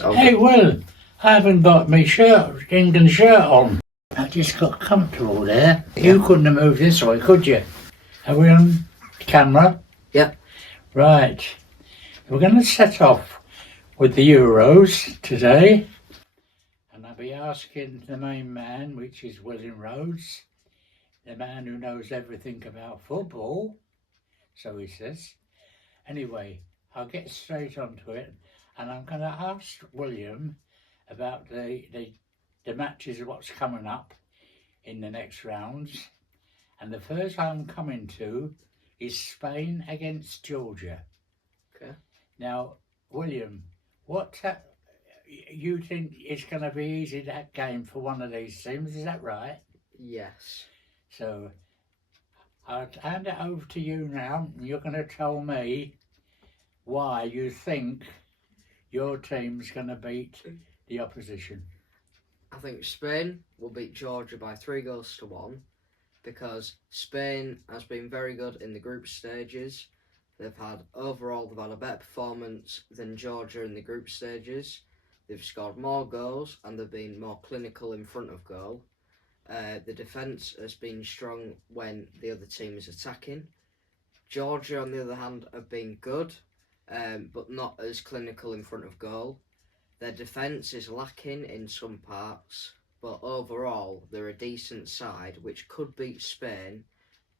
Hey, Will, I haven't got my England shirt on. I just got comfortable there. You couldn't have moved this way, could you? Are we on camera? Yeah. Right. We're going to set off with the Euros today. And I'll be asking the main man, which is William Rhodes, the man who knows everything about football, so he says. Anyway, I'll get straight onto it, and I'm going to ask William about the matches of what's coming up in the next rounds. And the first I'm coming to is Spain against Georgia. Okay. Now, William, what you think it's going to be easy, that game, for one of these teams, is that right? Yes. So I'll hand it over to you now, and you're going to tell me why you think your team's going to beat the opposition. I think Spain will beat Georgia by 3-1 because Spain has been very good in the group stages. They've had a better performance than Georgia in the group stages. They've scored more goals and they've been more clinical in front of goal. The defence has been strong when the other team is attacking. Georgia, on the other hand, have been good, but not as clinical in front of goal. Their defence is lacking in some parts, but overall they're a decent side which could beat Spain.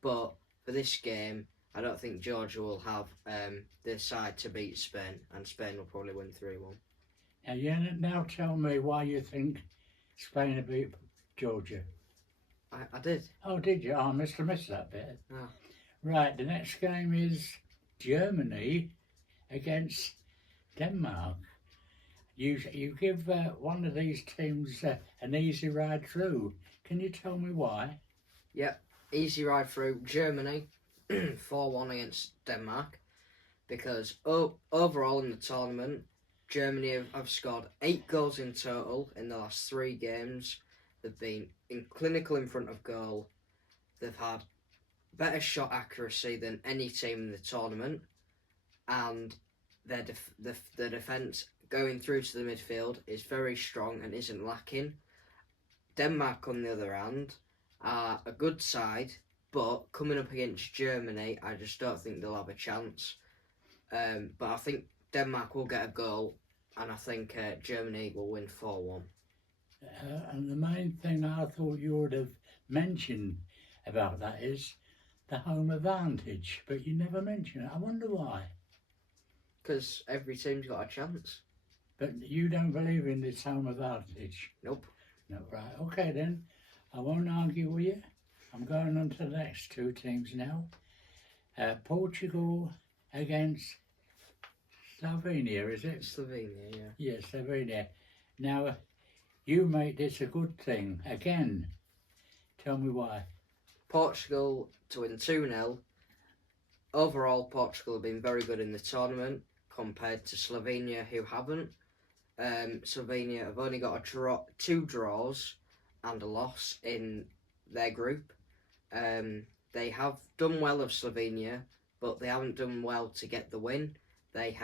But for this game, I don't think Georgia will have the side to beat Spain, and Spain will probably win 3-1. Now tell me why you think Spain will beat Georgia. I did. Oh, did you? I must have missed that bit. Oh. Right, the next game is Germany against Denmark. You give one of these teams an easy ride through. Can you tell me why? Yep, easy ride through. Germany 4-1 against Denmark, because overall in the tournament, Germany have scored 8 goals in total in the last 3 games. They've been clinical in front of goal. They've had better shot accuracy than any team in the tournament, and their defence going through to the midfield is very strong and isn't lacking. Denmark, on the other hand, are a good side, but coming up against Germany, I just don't think they'll have a chance. But I think Denmark will get a goal, and I think Germany will win 4-1. And the main thing I thought you would have mentioned about that is the home advantage, but you never mention it. I wonder why. Because every team's got a chance. But you don't believe in this home advantage? Nope. No, right. Okay then. I won't argue with you. I'm going on to the next 2 teams now. Portugal against Slovenia, is it? Slovenia, yeah. Yes, Slovenia. Now, you make this a good thing. Again, tell me why. Portugal to win 2-0. Overall, Portugal have been very good in the tournament compared to Slovenia, who haven't. Slovenia have only got 2 draws and a loss in their group. They have done well of Slovenia, but they haven't done well to get the win. They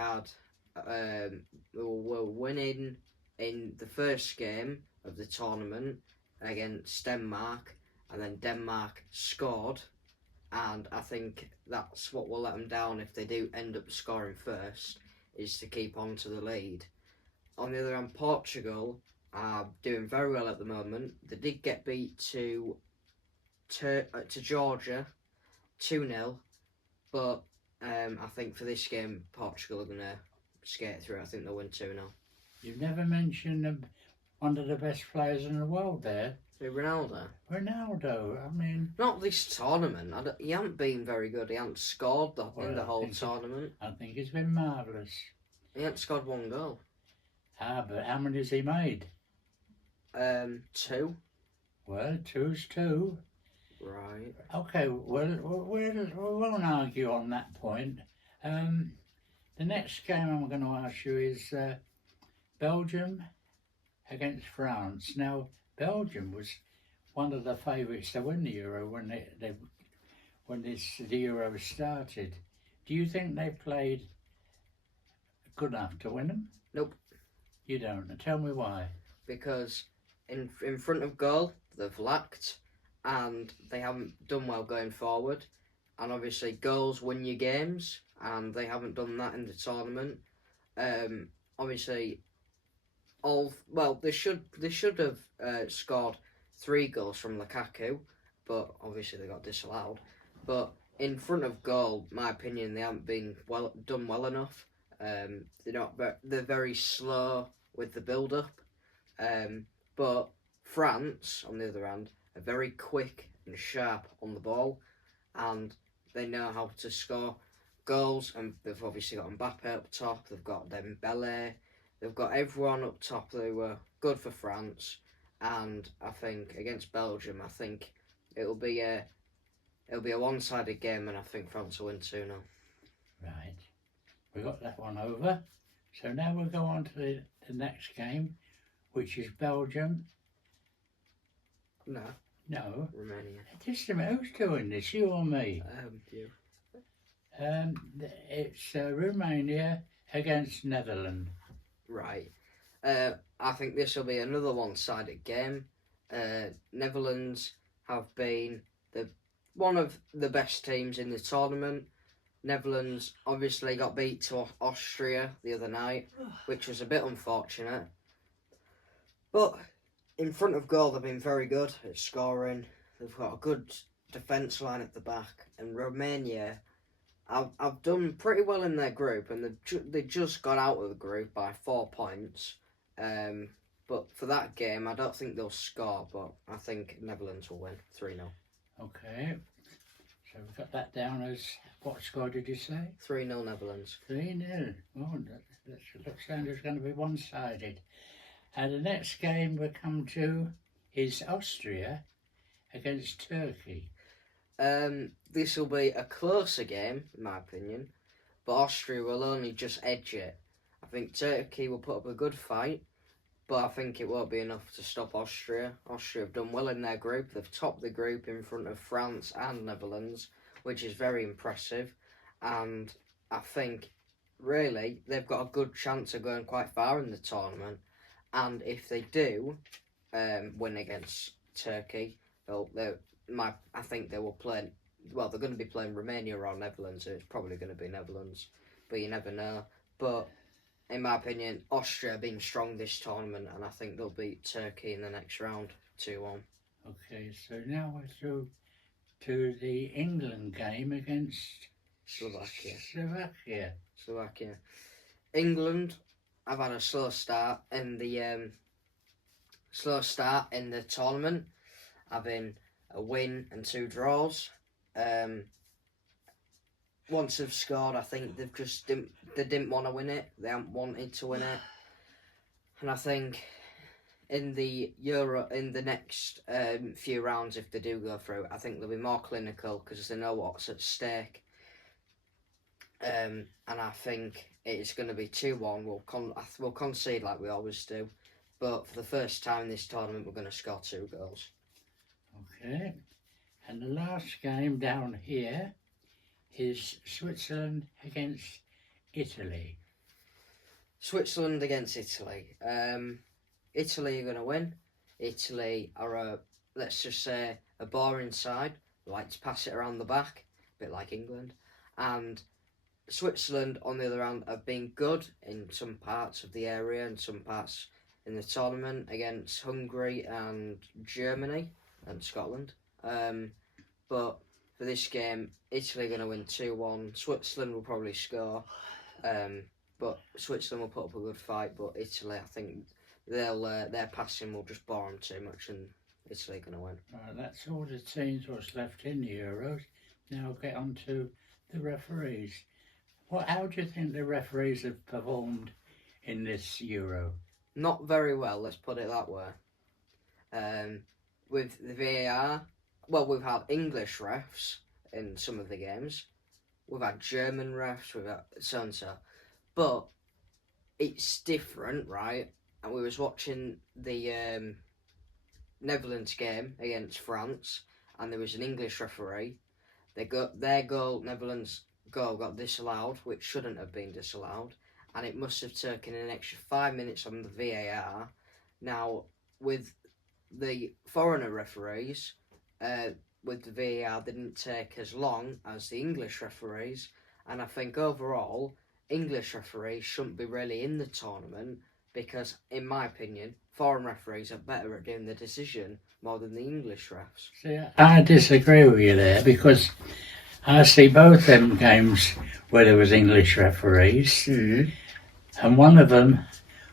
were winning in the first game of the tournament against Denmark, and then Denmark scored, and I think that's what will let them down if they do end up scoring first, is to keep on to the lead. On the other hand, Portugal are doing very well at the moment. They did get beat to Georgia 2-0, but I think for this game, Portugal are going to skate through. I think they'll win 2-0. You've never mentioned one of the best players in the world there. Ronaldo. Ronaldo, I mean... Not this tournament. He hasn't been very good. He hasn't scored in the whole tournament. I think he's been marvellous. He hasn't scored 1 goal. But how many has he made? 2. Well, 2's 2. Right. Okay, well, we won't argue on that point. The next game I'm going to ask you is Belgium against France. Now, Belgium was one of the favourites to win the Euro when the Euro started. Do you think they played good enough to win them? Nope. You don't. Tell me why. Because in front of goal they've lacked, and they haven't done well going forward. And obviously goals win you games, and they haven't done that in the tournament. Obviously, they should have scored 3 goals from Lukaku, but obviously they got disallowed. But in front of goal, my opinion, they haven't been done well enough. They're very slow with the build up. But France, on the other hand, are very quick and sharp on the ball, and they know how to score goals. And they've obviously got Mbappe up top. They've got Dembele. They've got everyone up top. They were good for France, and I think against Belgium, I think it'll be a one-sided game, and I think France will win 2-0. Right. We got that one over. So now we'll go on to the next game, which is Belgium. No, No. Romania. Just a minute, who's doing this, you or me? You. It's Romania against Netherlands. Right. I think this will be another one-sided game. Netherlands have been one of the best teams in the tournament. Netherlands obviously got beat to Austria the other night, which was a bit unfortunate. But in front of goal, they've been very good at scoring. They've got a good defence line at the back. And Romania, I've done pretty well in their group, and they just got out of the group by 4 points. But for that game, I don't think they'll score, but I think Netherlands will win 3-0. Okay. So we've got that down as, what score did you say? 3-0 Netherlands. 3-0. Oh, that looks like it's going to be one-sided. And the next game we come to is Austria against Turkey. This will be a closer game, in my opinion, but Austria will only just edge it. I think Turkey will put up a good fight, but I think it won't be enough to stop Austria. Austria have done well in their group. They've topped the group in front of France and Netherlands, which is very impressive. And I think, really, they've got a good chance of going quite far in the tournament. And if they do win against Turkey, I think they will play. Well, they're going to be playing Romania or Netherlands. So it's probably going to be Netherlands, but you never know. But in my opinion, Austria have been strong this tournament, and I think they'll beat Turkey in the next round 2-1. Okay, so now we're through to the England game against Slovakia. England have had a slow start in the tournament, having a win and 2 draws. Once they've scored, I think they didn't want to win it. They haven't wanted to win it, and I think in the next few rounds, if they do go through, I think they'll be more clinical because they know what's at stake. And I think it's going to be 2-1. We'll concede like we always do, but for the first time in this tournament, we're going to score 2 goals. Okay, and the last game down here is Switzerland against Italy. Switzerland against Italy. Italy are going to win. Italy are let's just say, a boring side. They like to pass it around the back, a bit like England. And Switzerland, on the other hand, have been good in some parts of the area and some parts in the tournament against Hungary and Germany and Scotland. But for this game, Italy are going to win 2-1. Switzerland will probably score, but Switzerland will put up a good fight. But Italy, I think their passing will just bore them too much, and Italy are going to win. Right, that's all the teams what's left in the Euros. Now we'll get on to the referees. How do you think the referees have performed in this Euro? Not very well, let's put it that way. With the VAR, well, we've had English refs in some of the games. We've had German refs, we've had so-and-so. But it's different, right? And we was watching the Netherlands game against France, and there was an English referee. Their goal, Netherlands' goal got disallowed, which shouldn't have been disallowed. and it must have taken an extra 5 minutes on the VAR. Now, with the foreigner referees, with the VAR didn't take as long as the English referees, and I think overall, English referees shouldn't be really in the tournament because, in my opinion, foreign referees are better at doing the decision more than the English refs. See, I disagree with you there because I see both them games where there was English referees, and one of them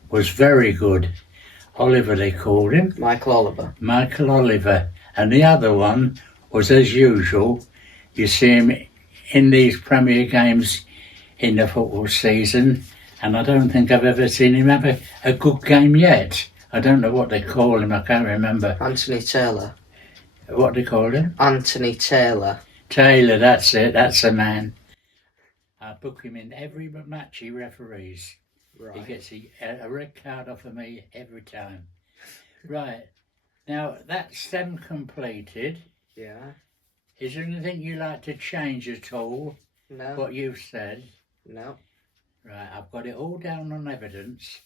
was very good. Oliver, they called him. Michael Oliver. Michael Oliver. And the other one was, as usual, you see him in these Premier games in the football season, and I don't think I've ever seen him have a good game yet. I don't know what they call him, I can't remember. Anthony Taylor. What they call him? Anthony Taylor. Taylor, that's it, that's the man. I book him in every match he referees. Right. He gets a red card off of me every time. Right. Now, that's them completed. Yeah. Is there anything you like to change at all? No. What you've said? No. Right, I've got it all down on evidence.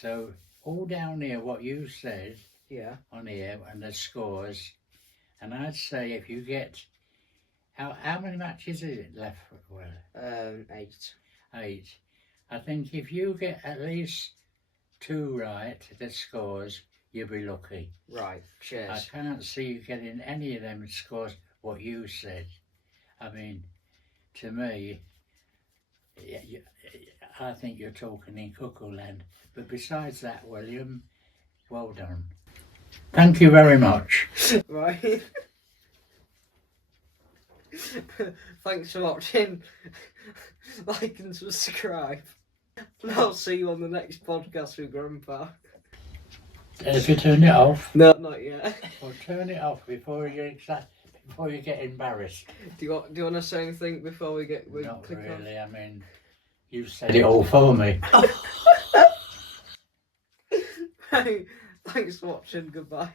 So, all down here what you said Yeah. on here and the scores. And I'd say if you get... How many matches is it left? Well, 8. 8. I think if you get at least 2 right, the scores, you'll be lucky. Right. Cheers. I can't see you getting any of them scores what you said. I mean, to me, I think you're talking in cuckoo land. But besides that, William, well done. Thank you very much. Right. Thanks for watching. Like and subscribe. And I'll see you on the next podcast with Grandpa. Have you turned it off? No, not yet. Well, turn it off before you get embarrassed. Do you want to say anything before we Not click really. I mean, you said it all for me. on? Thanks for watching. Goodbye.